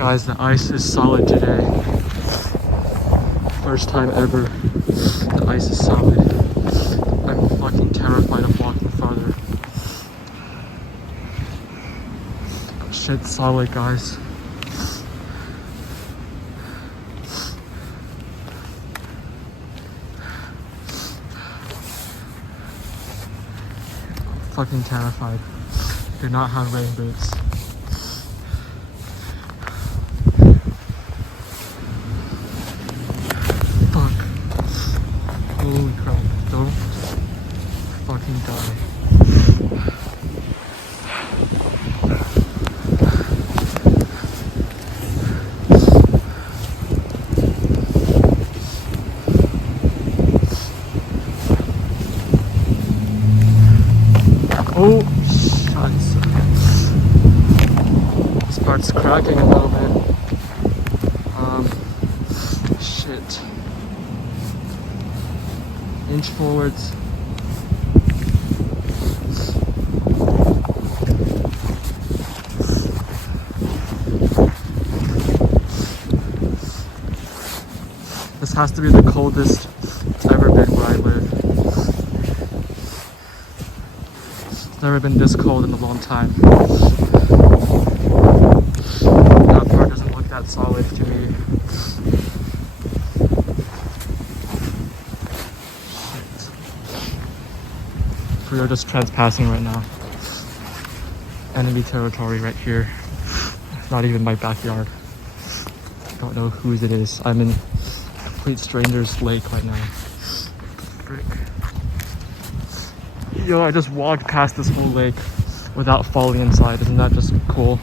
Guys, the ice is solid today. First time ever, the ice is solid. I'm fucking terrified of walking farther. Shit's solid, guys. Fucking terrified. Do not have rain boots. Fuck. Holy crap. Don't fucking die. Oh, shucks. This part's cracking a little bit. Shit. Inch forwards. This has to be the coldest it's ever been where I live. Never been this cold in a long time. That part doesn't look that solid to me. Shit. We are just trespassing right now. Enemy territory right here. It's not even my backyard. Don't know whose it is. I'm in complete stranger's lake right now. Frick. Yo, I just walked past this whole lake without falling inside. Isn't that just cool?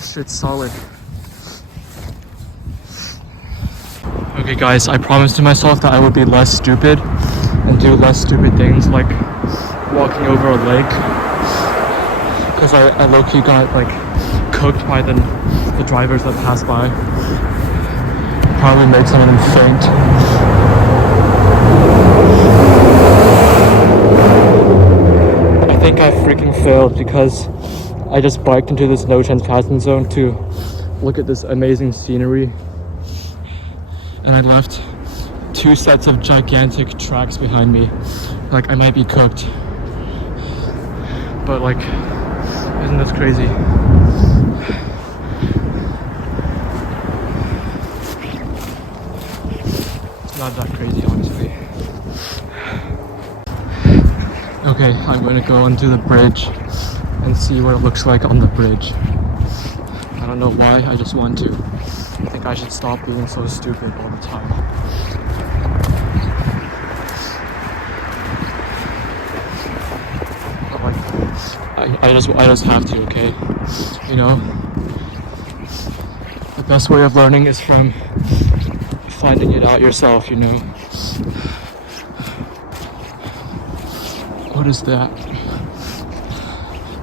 Shit's solid. Okay guys, I promised to myself that I would be less stupid and do less stupid things like walking over a lake. Because I low-key got like cooked by the drivers that passed by. Probably made some of them faint. I think I freaking failed because I just biked into this no trespassing zone to look at this amazing scenery, and I left 2 sets of gigantic tracks behind me. Like, I might be cooked, but like, isn't this crazy? It's not that crazy, honestly. Okay, I'm gonna go onto the bridge and see what it looks like on the bridge. I don't know why, I just want to. I think I should stop being so stupid all the time. But like, I just have to, okay? You know? The best way of learning is from finding it out yourself, you know? What is that?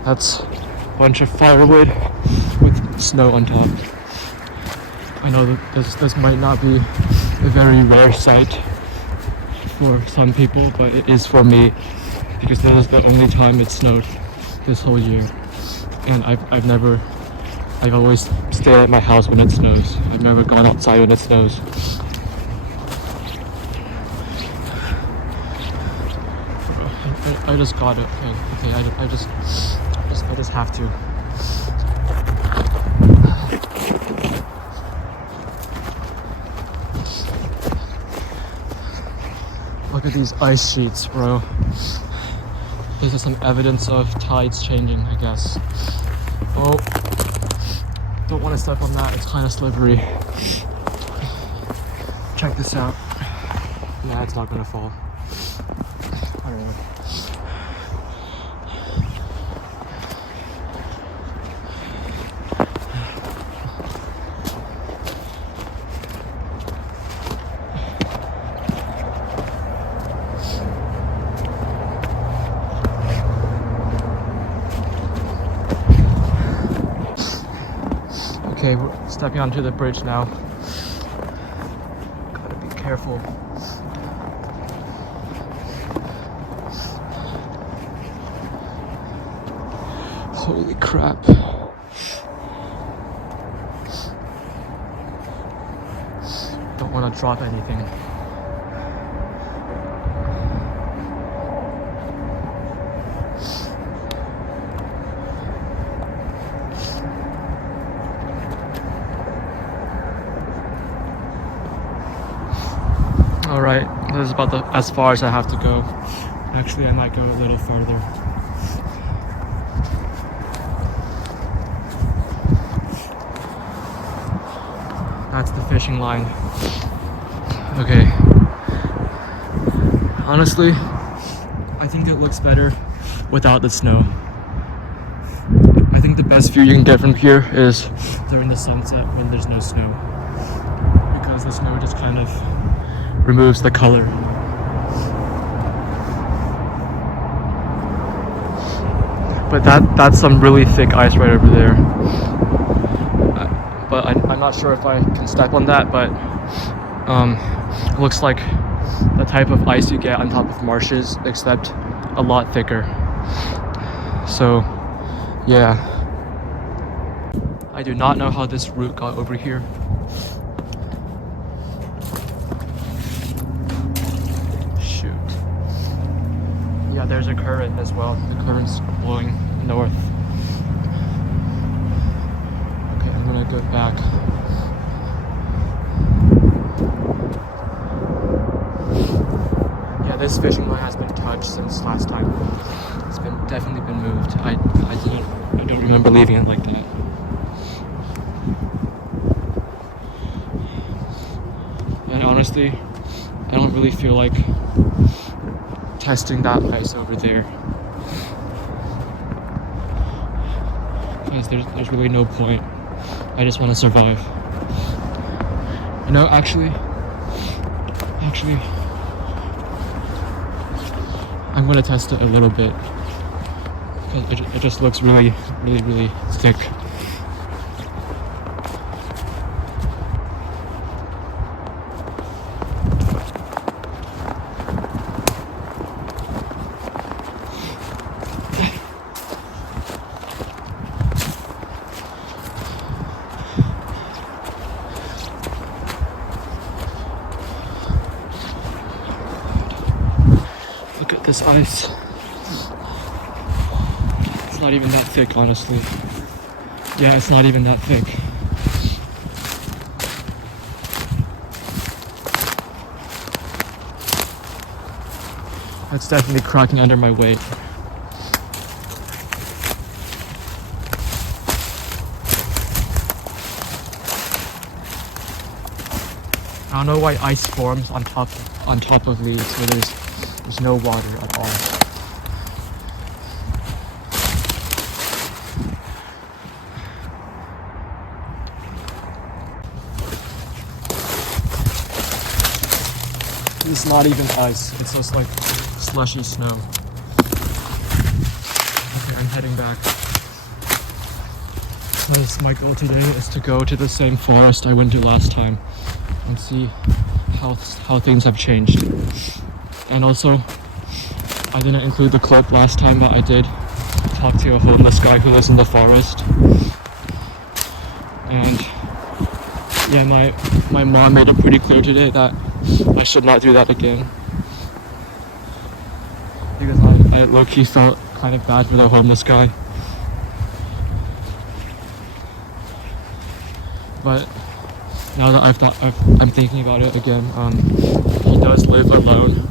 That's a bunch of firewood with snow on top. I know that this might not be a very rare sight for some people, but it is for me because that is the only time it snowed this whole year. And I've always stayed at my house when it snows. I've never gone outside when it snows. I just got it. Okay, I just have to. Look at these ice sheets, bro. This is some evidence of tides changing, I guess. Oh, don't want to step on that. It's kind of slippery. Check this out. Nah, it's not gonna fall. I don't know. Okay, we're stepping onto the bridge now. Gotta be careful. Holy crap. Don't want to drop anything. Alright, this is about as far as I have to go. Actually, I might go a little further. That's the fishing line. Okay. Honestly, I think it looks better without the snow. I think the best view you can get from here is during the sunset when there's no snow. Because the snow just kind of removes the color. But that's some really thick ice right over there. But I'm not sure if I can step on that, but it looks like the type of ice you get on top of marshes, except a lot thicker. So, yeah. I do not know how this route got over here. Shoot. Yeah, there's a current as well. The current's blowing north. Okay, I'm gonna go back. Yeah, this fishing line has been touched since last time. It's definitely been moved. I don't remember leaving it like that. And honestly, I don't really feel like testing that ice over there. Because there's really no point. I just want to survive. You know, actually, I'm gonna test it a little bit. It just looks really thick. Look at this ice. It's not even that thick, honestly. Yeah, it's not even that thick. It's definitely cracking under my weight. I don't know why ice forms on top of leaves where there's no water at all. It's not even ice, it's just like slushy snow. Okay, I'm heading back. Because my goal today is to go to the same forest I went to last time and see how things have changed. And also, I didn't include the clip last time, but I did talk to a homeless guy who lives in the forest. And yeah, my mom made it pretty clear today that I should not do that again. Because I low-key felt kind of bad for the homeless guy. But now that I'm thinking about it again, he does live alone,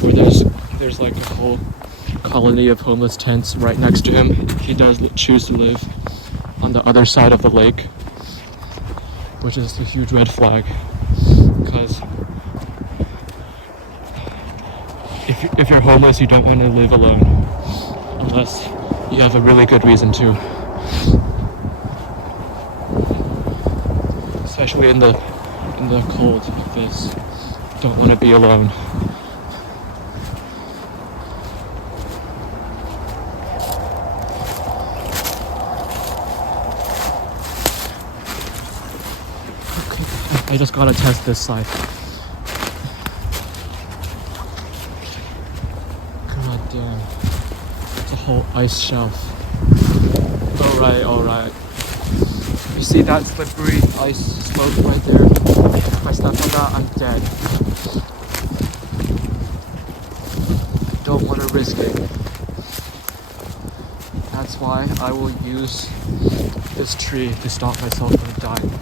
where there's like a whole colony of homeless tents right next to him. He does choose to live on the other side of the lake, which is a huge red flag, because if you're homeless, you don't want to live alone, unless you have a really good reason to. Especially in the cold like this, don't want to be alone. Okay, I just gotta test this side. God damn, it's a whole ice shelf. Alright. You see that slippery ice slope right there? If I step on that, I'm dead. Don't want to risk it. That's why I will use this tree to stop myself from dying.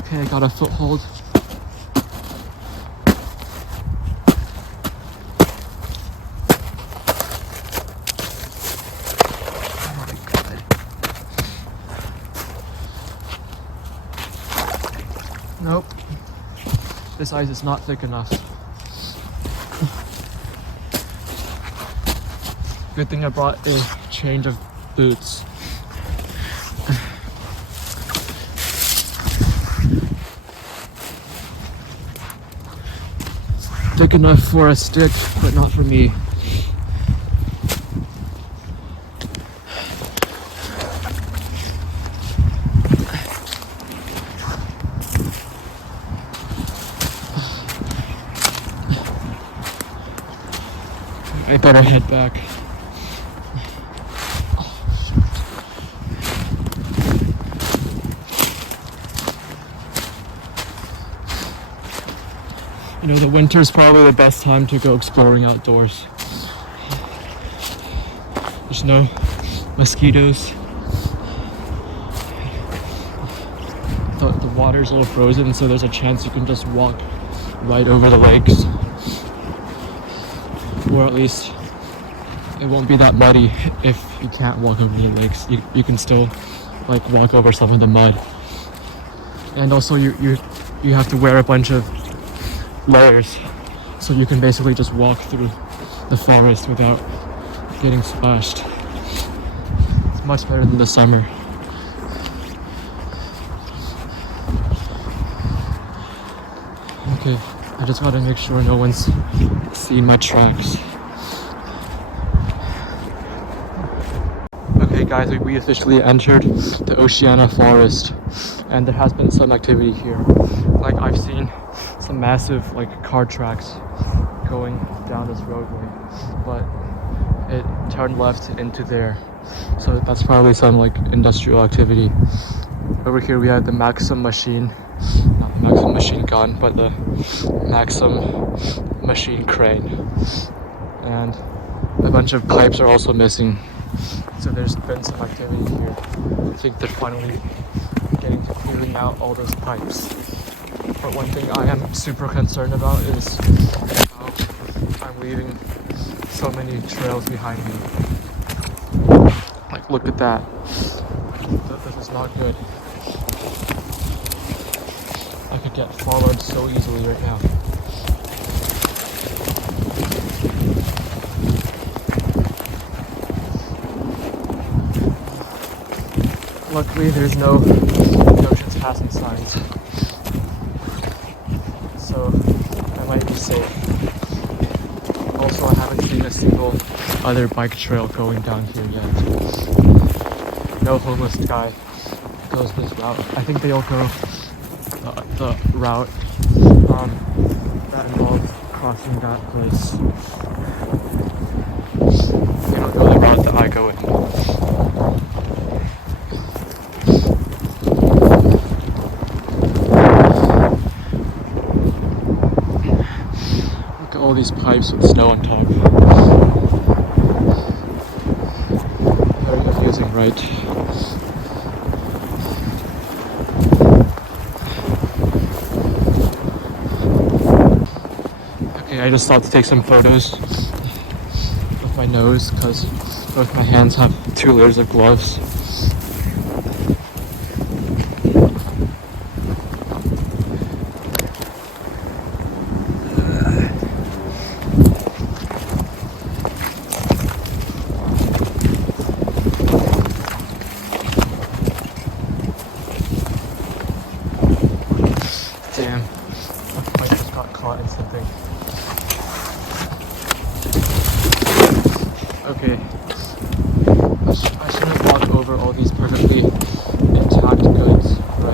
Okay, I got a foothold. Oh my God. Nope. This ice is not thick enough. Good thing I brought a change of boots. Thick enough for a stick, but not for me. I better head back. You know, the winter's probably the best time to go exploring outdoors. There's no mosquitoes. The water's a little frozen, so there's a chance you can just walk right over the lakes. Or at least it won't be that muddy if you can't walk over the lakes. You can still like walk over some of the mud. And also you have to wear a bunch of layers, so you can basically just walk through the forest without getting splashed. It's much better than the summer. Okay, I just gotta make sure no one's seen my tracks. Okay guys, we officially entered the Oceana forest, and there has been some activity here. Like I've seen some massive like car tracks going down this roadway, but it turned left into there, so that's probably some like industrial activity. Over here we have the Maxim machine, not the Maxim machine gun, but the Maxim machine crane, and a bunch of pipes are also missing, so there's been some activity here. I think they're finally getting to clearing out all those pipes. But one thing I am super concerned about is how I'm leaving so many trails behind me. Like, look at that. This is not good. I could get followed so easily right now. Luckily, there's no oceans passing signs, so I might be safe. Also, I haven't seen a single other bike trail going down here yet. No homeless guy goes this route. I think they all go the route that involves crossing that place. They don't go the route that I go in. All these pipes with snow on top. Very amusing, right? Okay, I just thought to take some photos with my nose because both my hands have 2 layers of gloves. Damn, I just got caught in something. Okay, I shouldn't walk over all these perfectly intact goods, but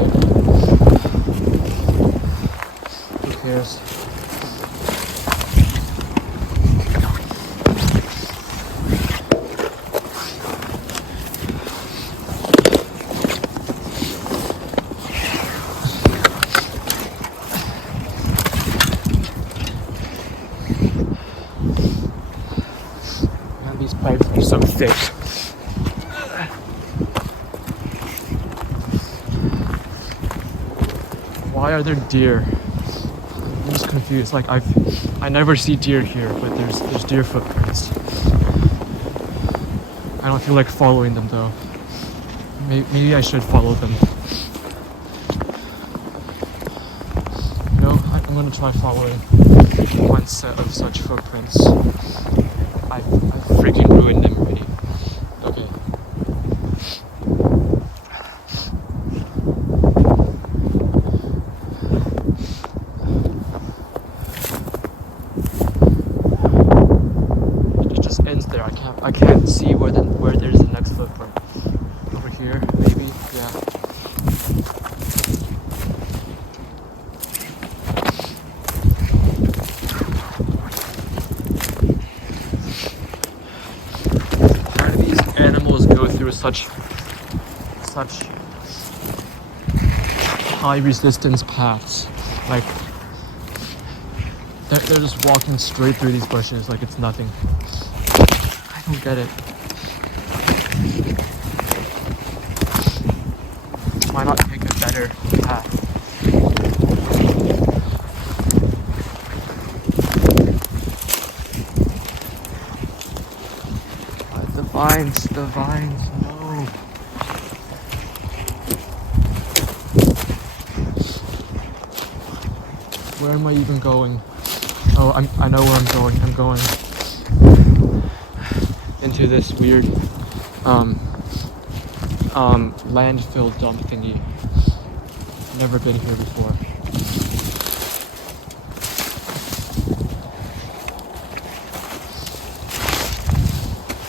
state. Why are there deer? I'm just confused. Like I never see deer here, but there's deer footprints. I don't feel like following them though. Maybe I should follow them. No, I'm gonna try following one set of such footprints. I freaking ruined them already. Okay. It just ends there. I can't see where there's the next footprint. Over here, maybe. Yeah. Why do these animals go through such high resistance paths? Like they're just walking straight through these bushes like it's nothing. I don't get it. Why not pick a better path? The vines, no. Where am I even going? Oh, I know where I'm going. I'm going into this weird landfill dump thingy. Never been here before.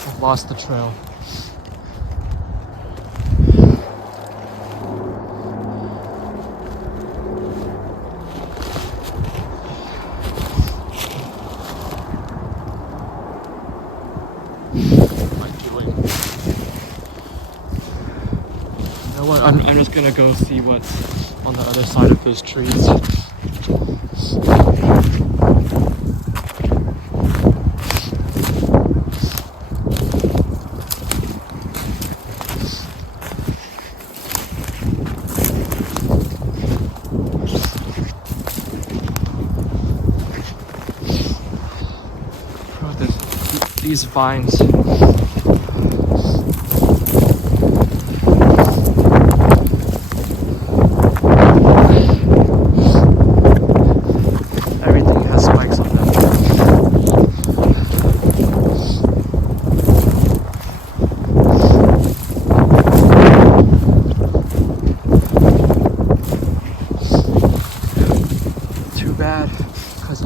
I've lost the trail. I'm just gonna go see what's on the other side of those trees. Bro, these vines.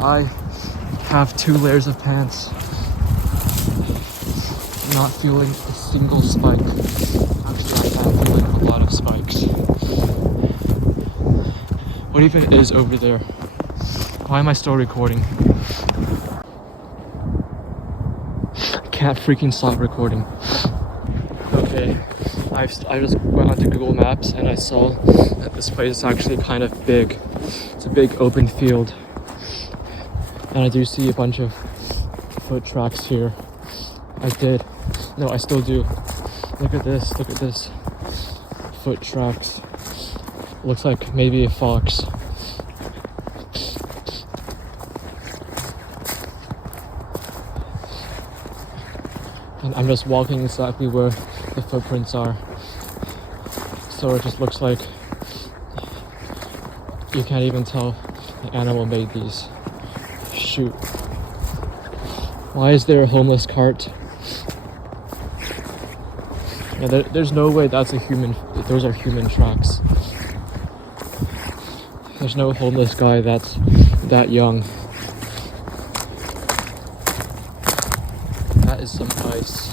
I have 2 layers of pants. Not feeling a single spike. Actually, I am feeling a lot of spikes. What even is over there? Why am I still recording? I can't freaking stop recording. Okay, I just went onto Google Maps and I saw that this place is actually kind of big. It's a big open field. And I do see a bunch of foot tracks here. I still do. Look at this. Foot tracks. Looks like maybe a fox. And I'm just walking exactly where the footprints are. So it just looks like you can't even tell the animal made these. Shoot. Why is there a homeless cart? Yeah, there's no way that's a human. Those are human tracks. There's no homeless guy that's that young. That is some ice.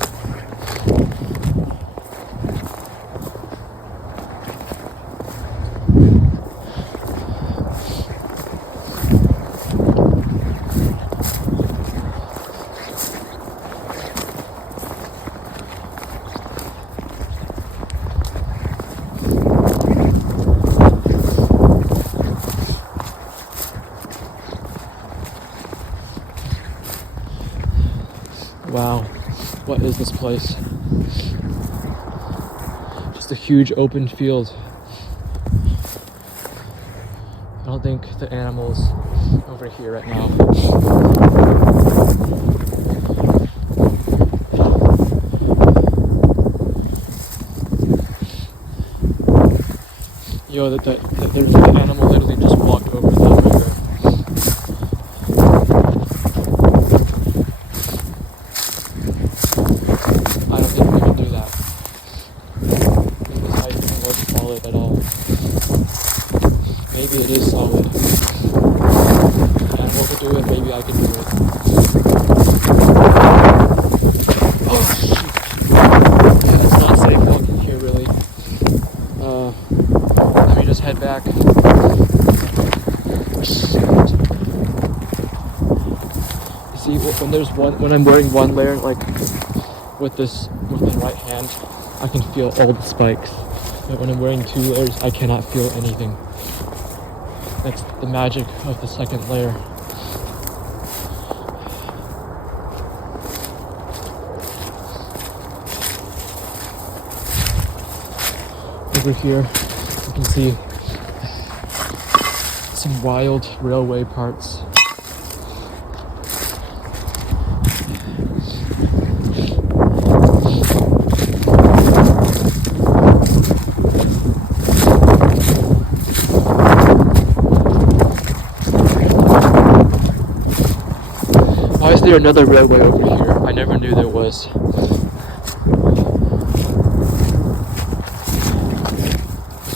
is this place? Just a huge open field. I don't think the animals over here right now. Yo, the animal literally just walked over that river. I don't think we can do that. Maybe this ice doesn't look solid at all. Maybe it is solid. The animal could do it, maybe I can do it. Oh shoot! Yeah, it's not safe walking here really. Let me just head back. You see, when I'm wearing one layer, like with my right hand, I can feel all the spikes. But when I'm wearing 2 layers, I cannot feel anything. That's the magic of the second layer. Over here, you can see some wild railway parts. Why is there another railway over here? I never knew there was.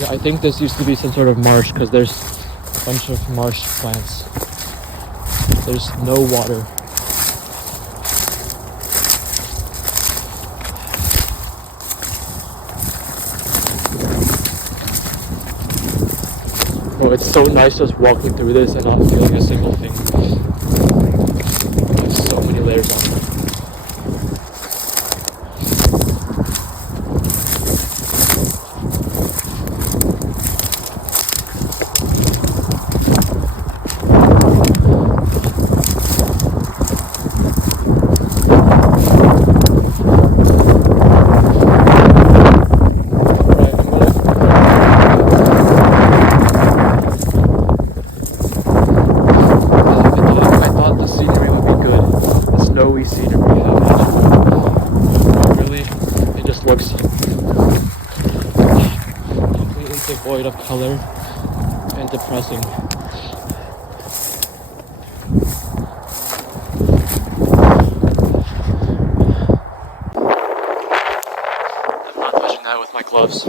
I think this used to be some sort of marsh because there's a bunch of marsh plants. There's no water. Oh, it's so nice just walking through this and not feeling a single thing. There's so many layers on it. Looks completely devoid of color and depressing. I'm not touching that with my gloves.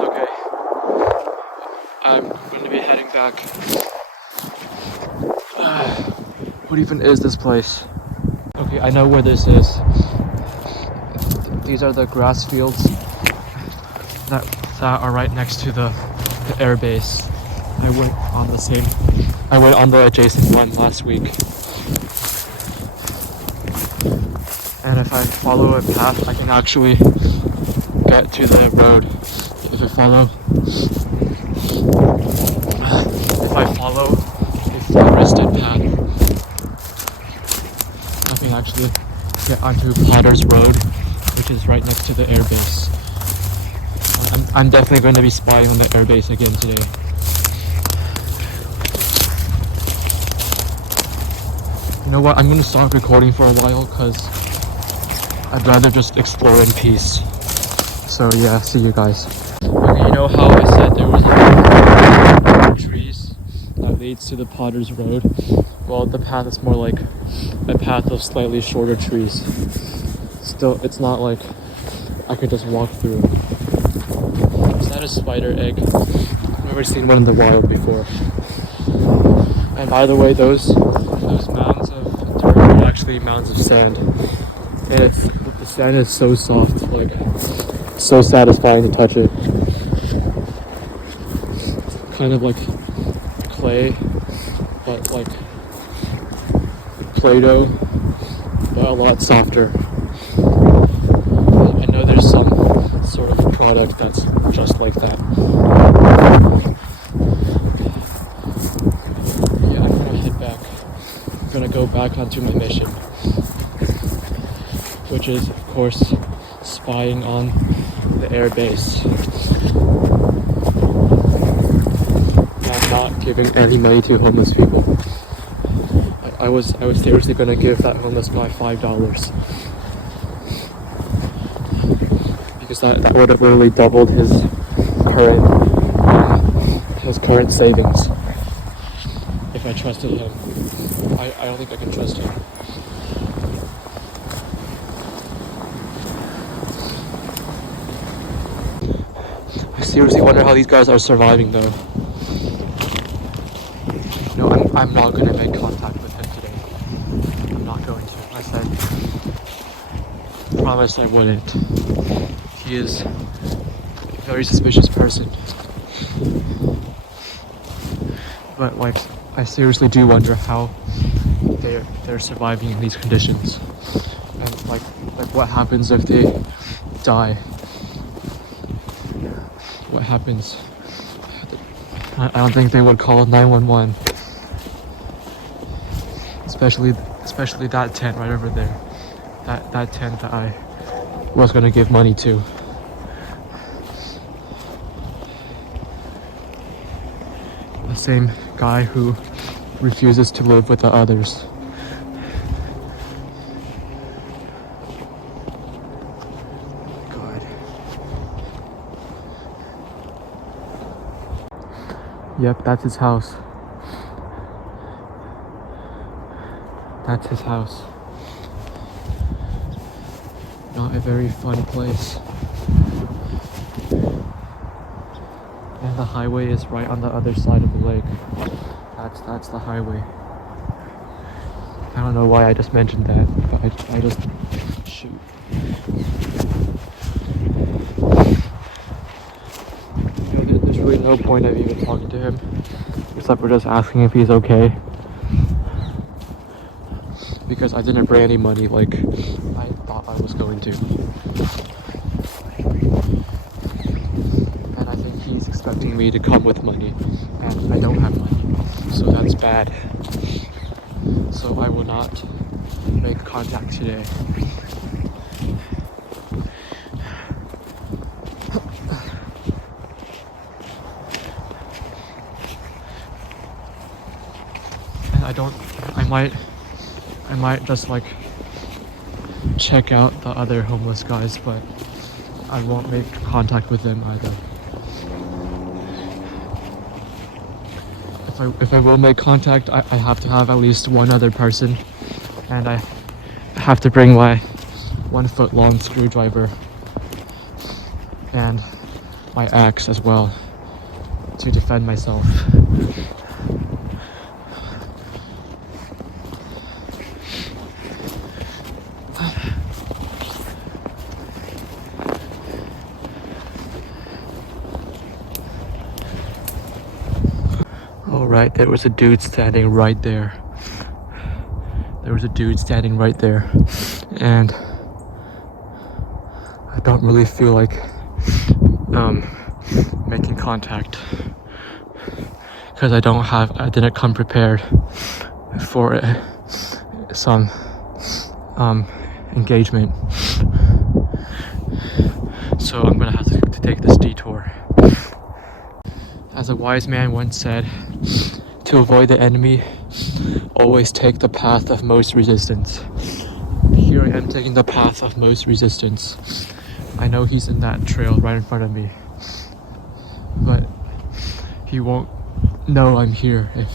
Okay, I'm going to be heading back. What even is this place? Okay, I know where this is. These are the grass fields that are right next to the air base. I went on the adjacent one last week. And if I follow a path, I can actually get to the road. If I follow a forested path, I can actually get onto Potter's Road, which is right next to the airbase. I'm definitely going to be spying on the airbase again today. You know what? I'm going to stop recording for a while because I'd rather just explore in peace. So yeah, see you guys. Okay, you know how I said there was a trees that leads to the Potter's Road? Well, the path is more like a path of slightly shorter trees. Still, it's not like I could just walk through. Is that a spider egg? I've never seen one in the wild before. And by the way, those mounds of dirt are actually mounds of sand. And the sand is so soft, like so satisfying to touch it. Kind of like clay, but like Play-Doh, but a lot softer. I know there's some sort of product that's just like that. Yeah, I'm gonna head back. I'm gonna go onto my mission, which is, of course, spying on the air base and not giving any money to homeless people. I was seriously gonna give that homeless guy $5 because that would have literally doubled his current savings if I trusted him. I don't think I can trust him. I seriously wonder how these guys are surviving though. No, I'm not gonna make contact with him today. I'm not going to. I said, promised I wouldn't. He is a very suspicious person. But like, I seriously do wonder how they're surviving in these conditions, and like what happens if they die? What happens? I don't think they would call 911, especially that tent right over there, that tent that I was gonna give money to. The same guy who refuses to live with the others. God. Yep, that's his house. That's his house. Not a very fun place. And the highway is right on the other side of the lake. That's the highway. I don't know why I just mentioned that, but I just shoot. You know, there's really no point of even talking to him, except for just asking if he's okay. Because I didn't bring any money like I thought I was going to. And I think he's expecting me to come with money, and I don't have money, so that's bad. So I will not make contact today. And I might just like check out the other homeless guys, but I won't make contact with them either. If I will make contact, I have to have at least one other person, and I have to bring my 1-foot-long screwdriver and my axe as well to defend myself. Alright, there was a dude standing right there. And I don't really feel like making contact because I didn't come prepared for some engagement. So I'm gonna have to take this detour. As a wise man once said, to avoid the enemy, always take the path of most resistance. Here I am taking the path of most resistance. I know he's in that trail right in front of me, but he won't know I'm here if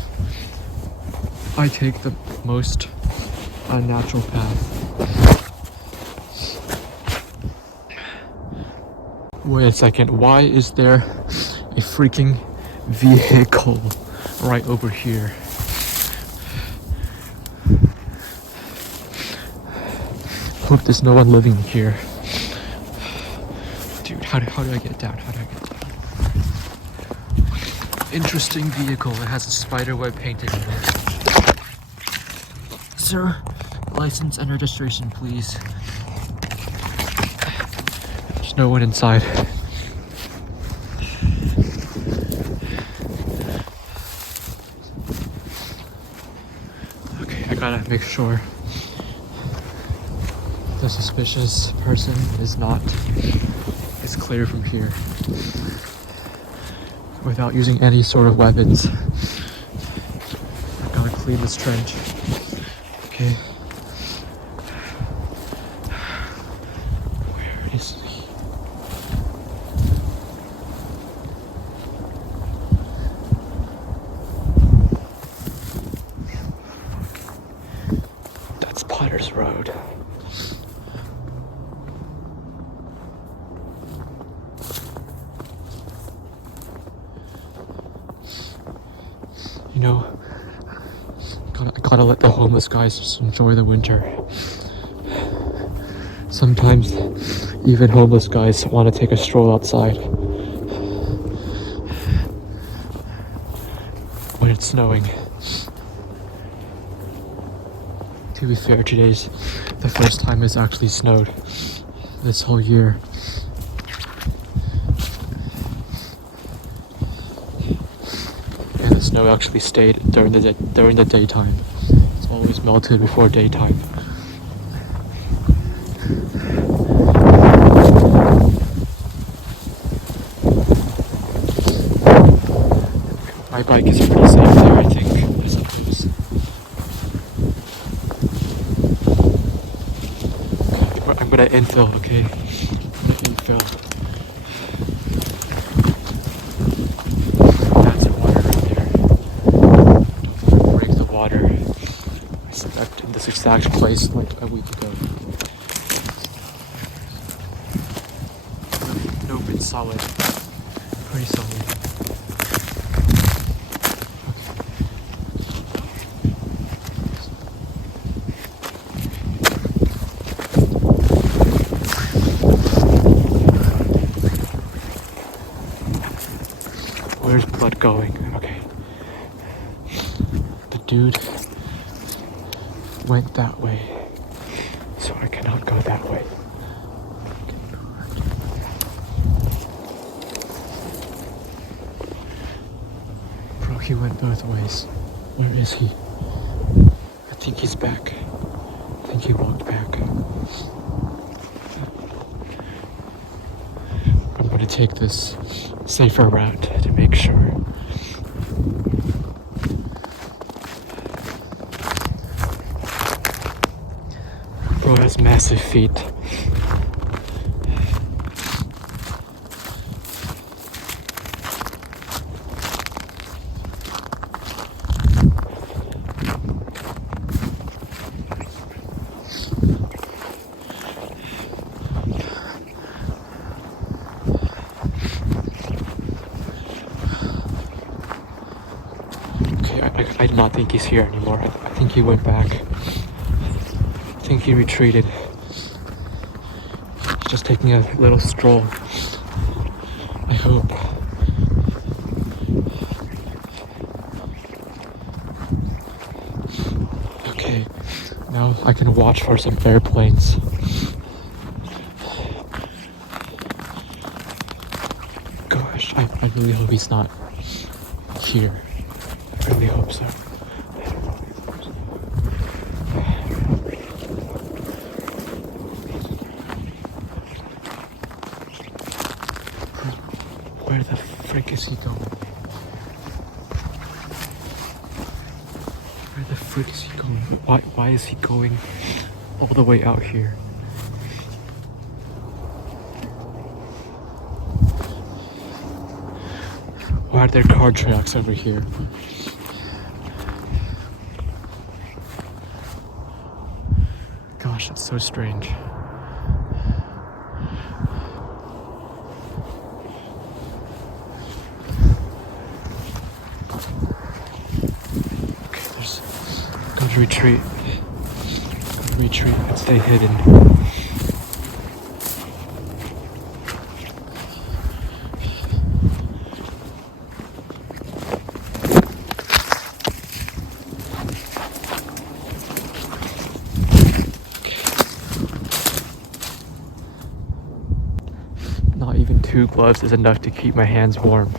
I take the most unnatural path. Wait a second, why is there a freaking vehicle right over here? Hope there's no one living here. Dude, how do I get down? Interesting vehicle. It has a spider web painted in it. Sir, license and registration, please. There's no one inside. gotta make sure the suspicious person is clear from here without using any sort of weapons. I gotta clean this trench. Okay. Where is he? That's Potter's Road. You know, I gotta let the homeless guys just enjoy the winter. Sometimes even homeless guys want to take a stroll outside when it's snowing. To be fair, today's the first time it's actually snowed this whole year. And the snow actually stayed during the daytime. It's always melted before daytime. My bike is pretty safe there, I think. I suppose. Okay, I'm gonna infill, okay? I'm gonna infill. That's water right there. Don't break the water. I slept in this exact place like a week ago. Nope, it's solid. Pretty solid. Where's blood going? Okay. The dude went that way, so I cannot go that way. Bro, he went both ways. Where is he? I think he's back. I think he walked back. I'm gonna take this safer route to make sure. Bro has massive feet. I do not think he's here anymore. I think he went back. I think he retreated. He's just taking a little stroll. I hope. Okay, now I can watch for some airplanes. Gosh, I really hope he's not here. I really hope so. Where the frick is he going? Where the frick is he going? Why is he going all the way out here? Why are there car tracks over here? Gosh, that's so strange. Okay, I'm going to retreat. And stay hidden. Not even 2 gloves is enough to keep my hands warm.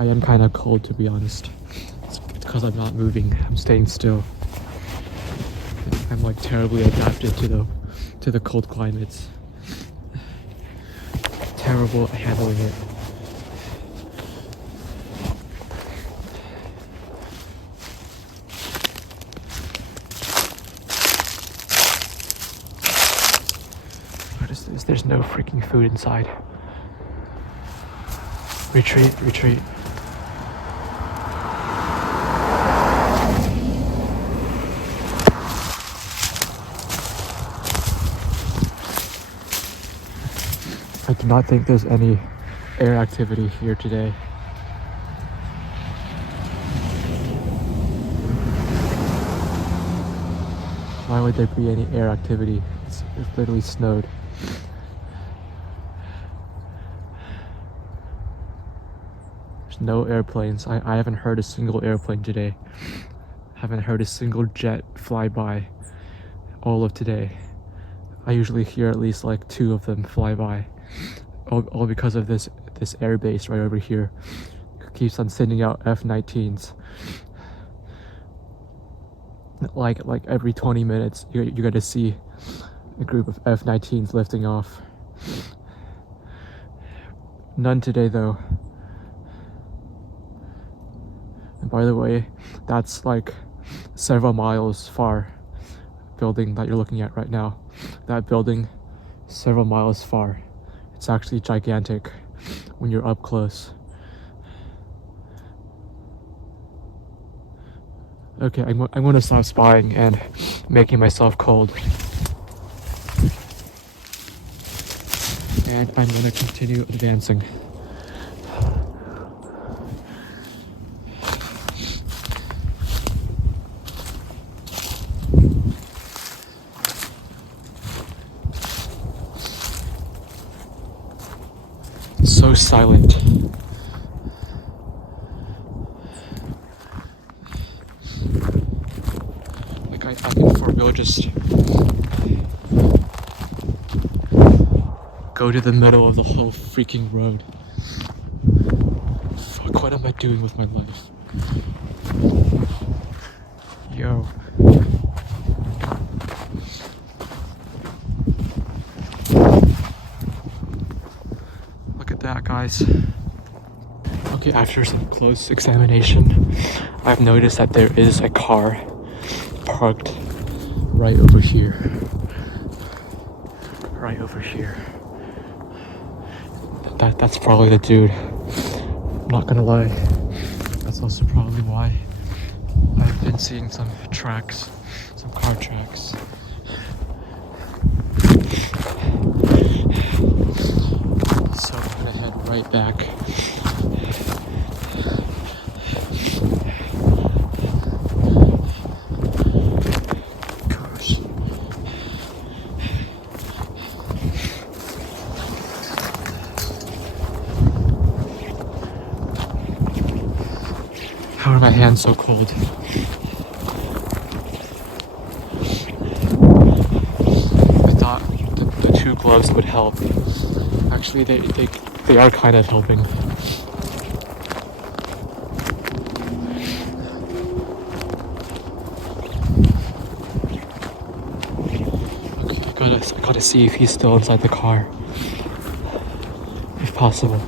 I am kind of cold, to be honest. It's because I'm not moving. I'm staying still. I'm like terribly adapted to the cold climates. Terrible at handling it. What is this? There's no freaking food inside. Retreat, retreat. I do not think there's any air activity here today. Why would there be any air activity? It's literally snowed. There's no airplanes. I haven't heard a single airplane today. Haven't heard a single jet fly by all of today. I usually hear at least like 2 of them fly by. All because of this air base right over here. Keeps on sending out F-19s. Like every 20 minutes, you got to see a group of F-19s lifting off. None today though. And by the way, that's like several miles far. Building that you're looking at right now. That building, several miles far. It's actually gigantic when you're up close. Okay, I'm going to stop spying and making myself cold. And I'm going to continue advancing. So silent. Like I can for real just go to the middle of the whole freaking road. Fuck, what am I doing with my life? Yo. Look at that, guys. Okay, after some close examination, I've noticed that there is a car parked right over here. Right over here. That's probably the dude. I'm not gonna lie. That's also probably why I've been seeing some tracks, some car tracks. So I'm gonna head right back. Gosh. How are my hands so cold? I thought the 2 gloves would help. Actually, they are kind of helping. Okay, I gotta see if he's still inside the car, if possible.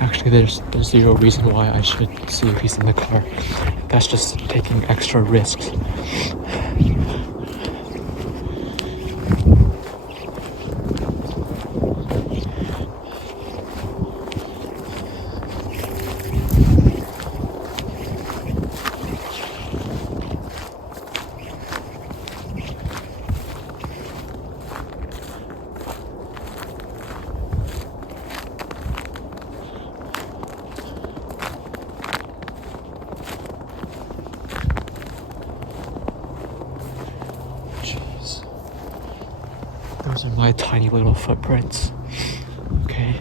Actually, there's 0 reason why I should see if he's in the car. That's just taking extra risks. Those are my tiny little footprints. Okay.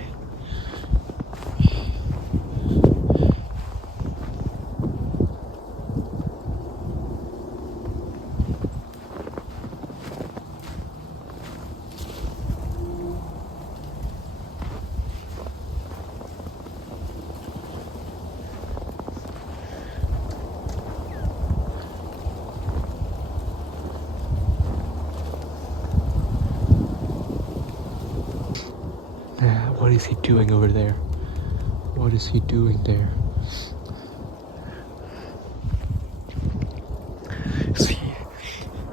is he doing over there? What is he doing there?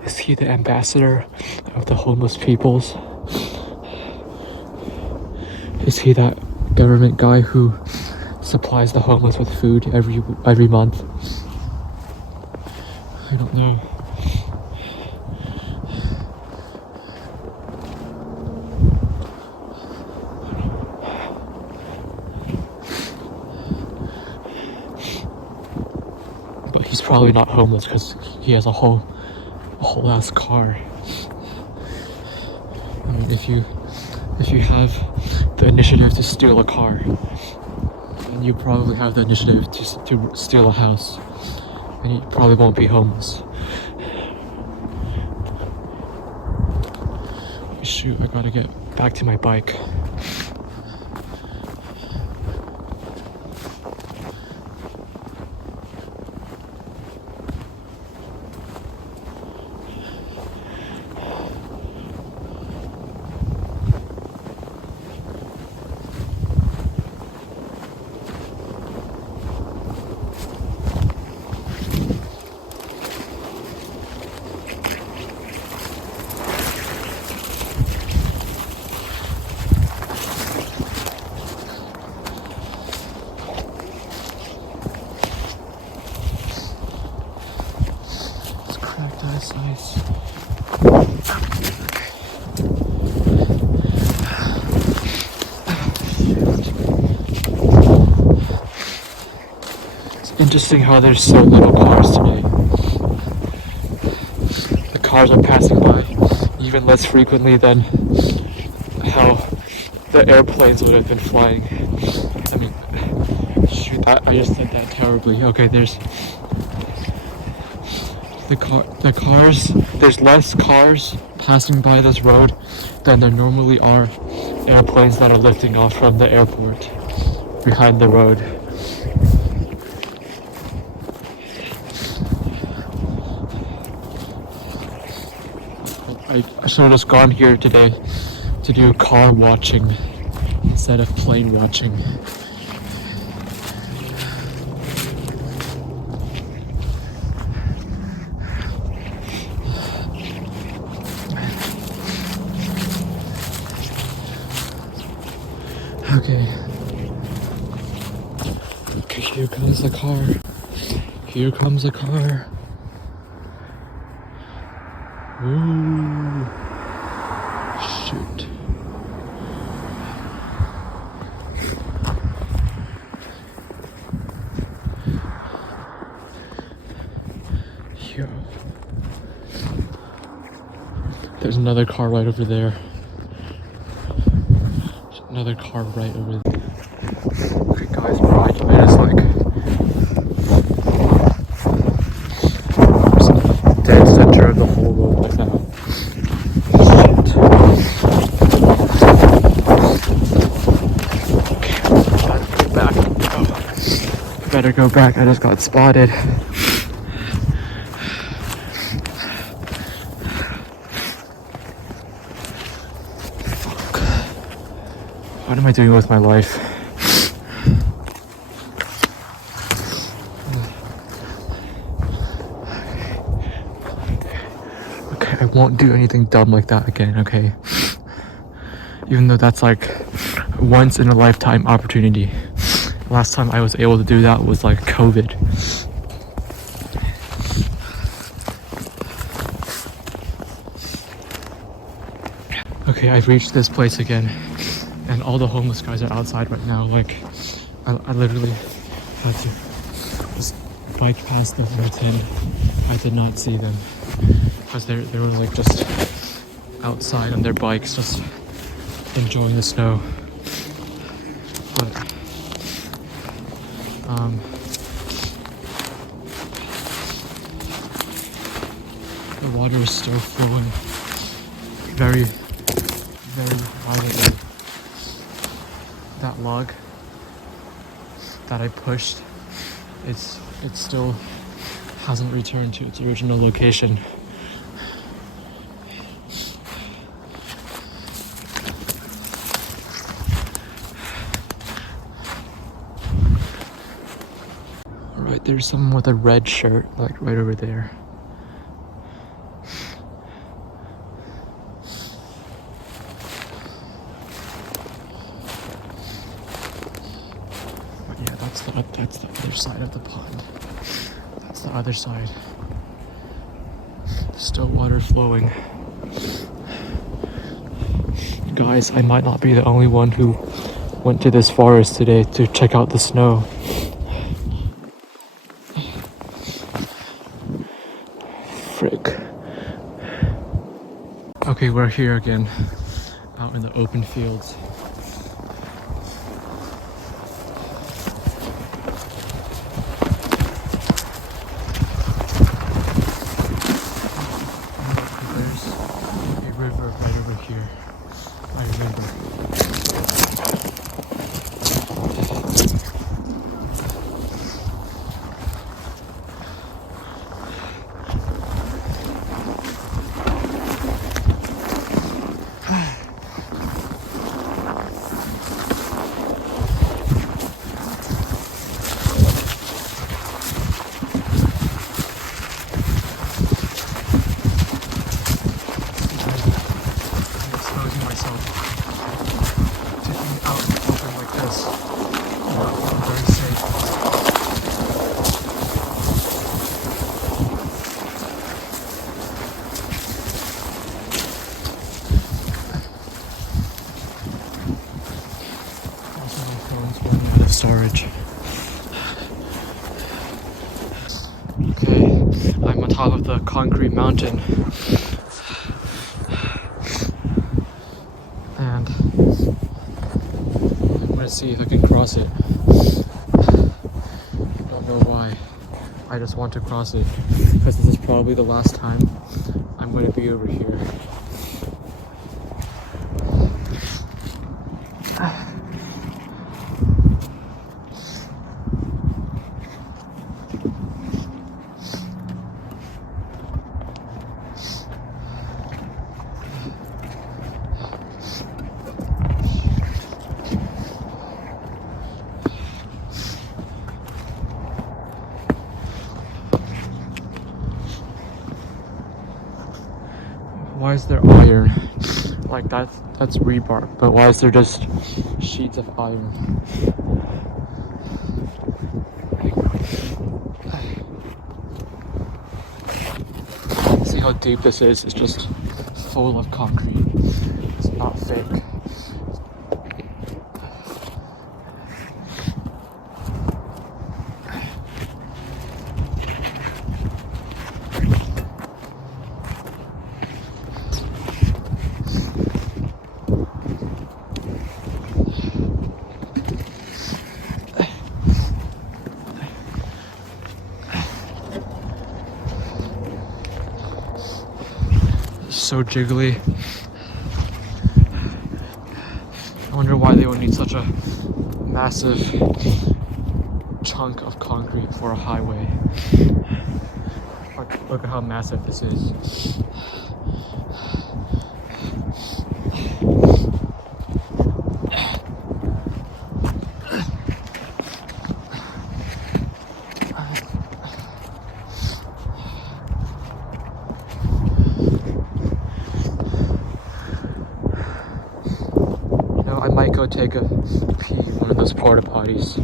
Is he the ambassador of the homeless peoples? Is he that government guy who supplies the homeless with food every month? I don't know. But he's probably not homeless because he has a whole ass car. I mean, if you have the initiative to steal a car, then you probably have the initiative to steal a house, and you probably won't be homeless. Shoot, I gotta get back to my bike. Nice. It's interesting how there's so little cars today. The cars are passing by even less frequently than how the airplanes would have been flying. I mean, shoot, I just said that terribly. Okay, there's the cars, there's less cars passing by this road than there normally are airplanes that are lifting off from the airport behind the road. I should have just gone here today to do car watching instead of plane watching. Okay, here comes the car. Here comes the car. Ooh. Shoot. Yo. There's another car right over there. Another car right over there. Okay guys, behind you it is like dead center of the whole road like that. Shit. Okay, better get back. Oh, better go back, I just got spotted. What am I doing with my life? Okay, I won't do anything dumb like that again, okay? Even though that's like once in a lifetime opportunity. Last time I was able to do that was like COVID. Okay, I've reached this place again. And all the homeless guys are outside right now. Like, I literally had to just bike past them and pretend I did not see them. Because they were like just outside on their bikes, just enjoying the snow. But, the water is still flowing very, very violently. That log that I pushed, it still hasn't returned to its original location. there's someone with a red shirt, like right over there. But yeah, that's the other side of the pond. That's the other side. There's still water flowing. Guys, I might not be the only one who went to this forest today to check out the snow. Frick. Okay, we're here again, out in the open fields. There's a river right over here. I remember. Storage. Okay, I'm on top of the concrete mountain, and I'm gonna see if I can cross it. I don't know why. I just want to cross it because this is probably the last time I'm going to be over here. Why is there iron? Like that's rebar, but why is there just sheets of iron? See how deep this is? It's just full of concrete. It's not fake. So jiggly. I wonder why they would need such a massive chunk of concrete for a highway. Look at how massive this is. I might go take a pee in one of those porta potties.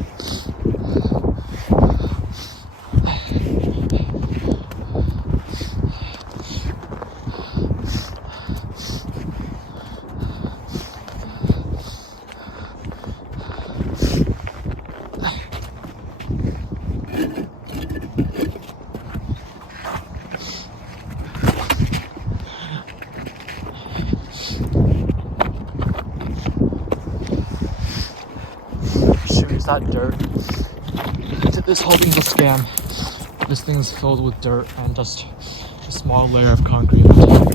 Is that dirt? This whole thing's a scam. This thing's filled with dirt and just a small layer of concrete on top.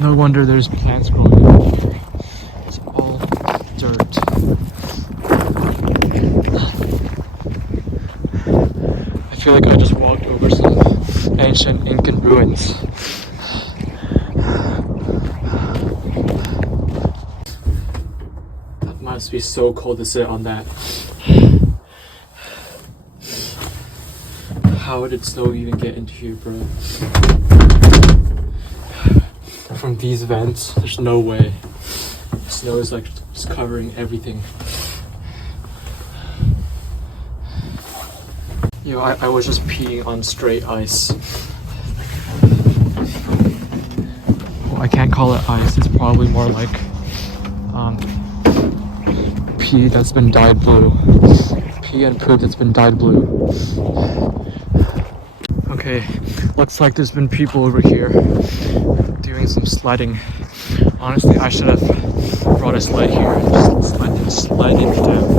No wonder there's plants growing over here. It's all dirt. I feel like I just walked over some ancient Incan ruins. must be so cold to sit on that. How did snow even get into here, bro? From these vents, there's no way. Snow is like just covering everything. Yo, I was just peeing on straight ice. Well, I can't call it ice, it's probably more like pee that's been dyed blue. Pee and poop that's been dyed blue. Okay, looks like there's been people over here doing some sledding. Honestly, I should have brought a sled here and just sled it down.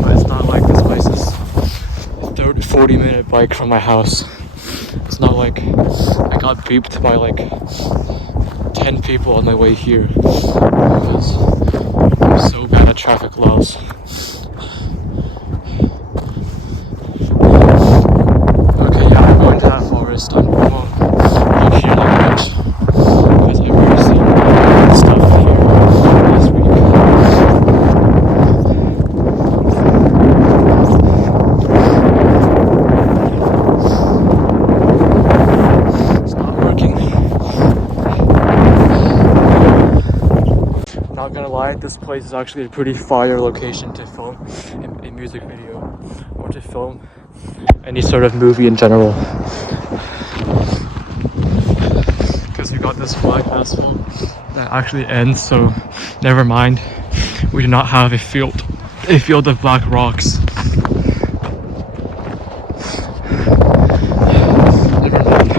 But it's not like this place is a 40-minute bike from my house. It's not like I got beeped by like 10 people on my way here because I'm so bad at traffic laws. Okay, yeah, I'm going to that forest. I won't walk here that much because I've already seen stuff here last week. It's not working. Not gonna lie, this place is actually a pretty fire location to film a music video or to film any sort of movie in general. Because we got this flag festival that actually ends, so never mind. We do not have a field of black rocks. Never mind.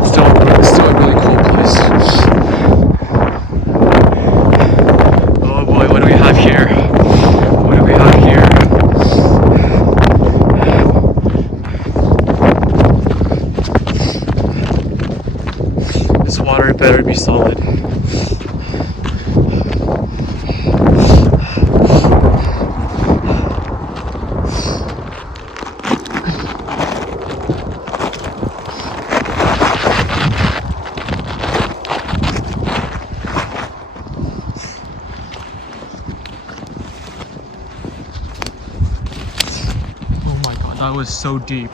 It's still a really cool place. Oh boy, what do we have here? What do we have here? This water better be solid. Oh my god, that was so deep.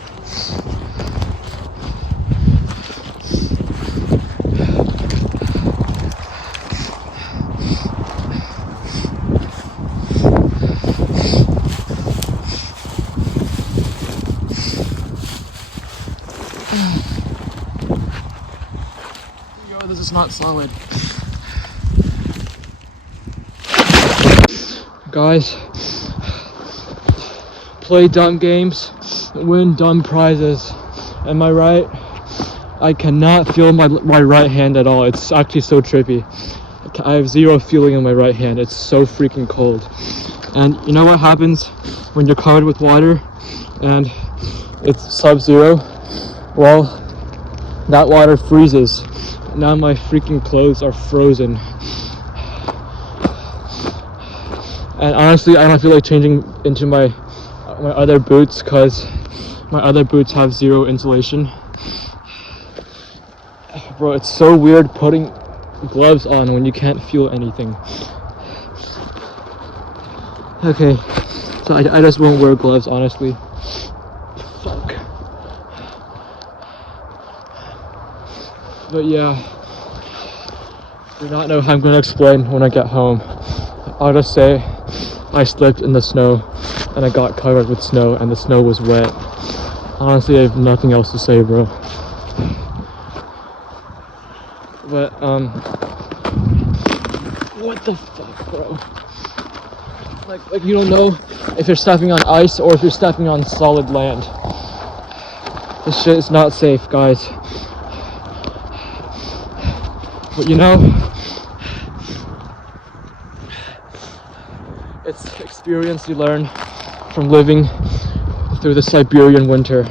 Yo, this is not solid. Guys, play dumb games, win dumb prizes. Am I right? I cannot feel my right hand at all. It's actually so trippy. I have zero feeling in my right hand. It's so freaking cold. And you know what happens when you're covered with water and it's sub-zero? Well, that water freezes. Now my freaking clothes are frozen. And honestly, I don't feel like changing into my other boots because my other boots have zero insulation. Bro, it's so weird putting gloves on when you can't feel anything. Okay, so I just won't wear gloves, honestly. Fuck. But yeah, I do not know how I'm going to explain when I get home. I'll just say I slipped in the snow and I got covered with snow and the snow was wet. Honestly, I have nothing else to say, bro. But what the fuck, bro? Like you don't know if you're stepping on ice or if you're stepping on solid land. This shit is not safe, guys. But you know, it's experience you learn from living through the Siberian winter.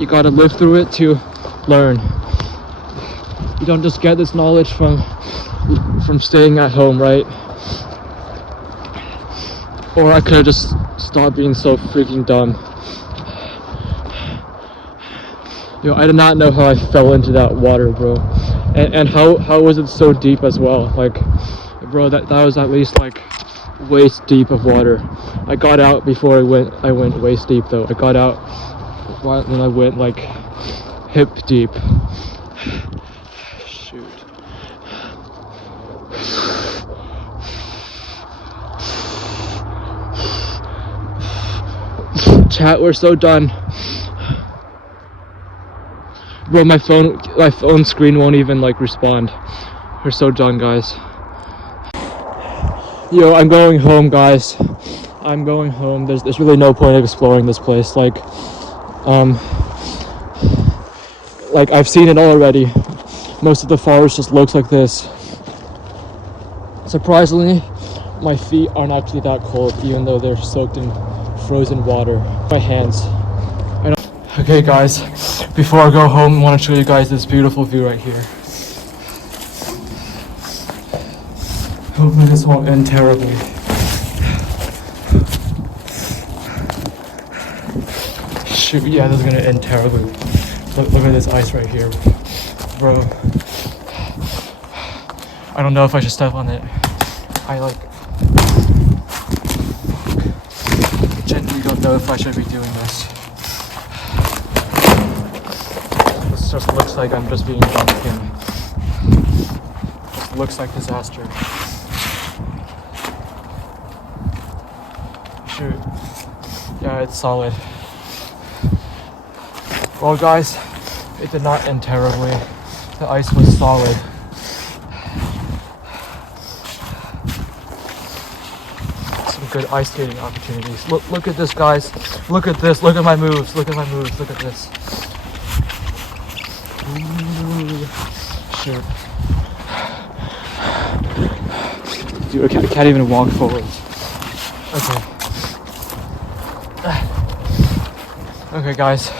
You gotta live through it to learn. You don't just get this knowledge from staying at home, right? Or I could have just stopped being so freaking dumb Yo, I did not know how I fell into that water, bro. And how was it so deep as well? Like, bro, that was at least like waist deep of water. I got out before I went waist deep though. I got out when I went like hip deep. Shoot. Chat, we're so done. Bro, my phone screen won't even like respond. We're so done, guys. Yo, I'm going home, guys. I'm going home. There's really no point of exploring this place. Like I've seen it already. Most of the forest just looks like this. Surprisingly, my feet aren't actually that cold, even though they're soaked in frozen water. My hands. Okay, guys, before I go home, I want to show you guys this beautiful view right here. Hopefully this won't end terribly. Shoot, yeah, this is gonna end terribly. Look at this ice right here, bro. I don't know if I should step on it. I genuinely don't know if I should be doing this. This just looks like I'm just being dumped again. This looks like disaster. Shoot. Yeah, it's solid. Well, guys, it did not end terribly. The ice was solid. Some good ice skating opportunities. Look at this, guys. Look at this. Look at my moves. Look at my moves. Look at this. Ooh. Shoot. Dude, I can't even walk forward. Okay. Okay, guys.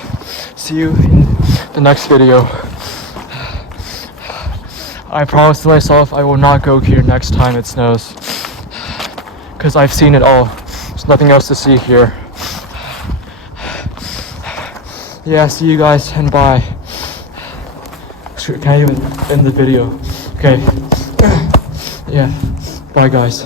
See you in the next video. I promise to myself I will not go here next time it snows. Because I've seen it all. There's nothing else to see here. Yeah, see you guys and bye. Can't even end the video. Okay. Yeah. Bye, guys.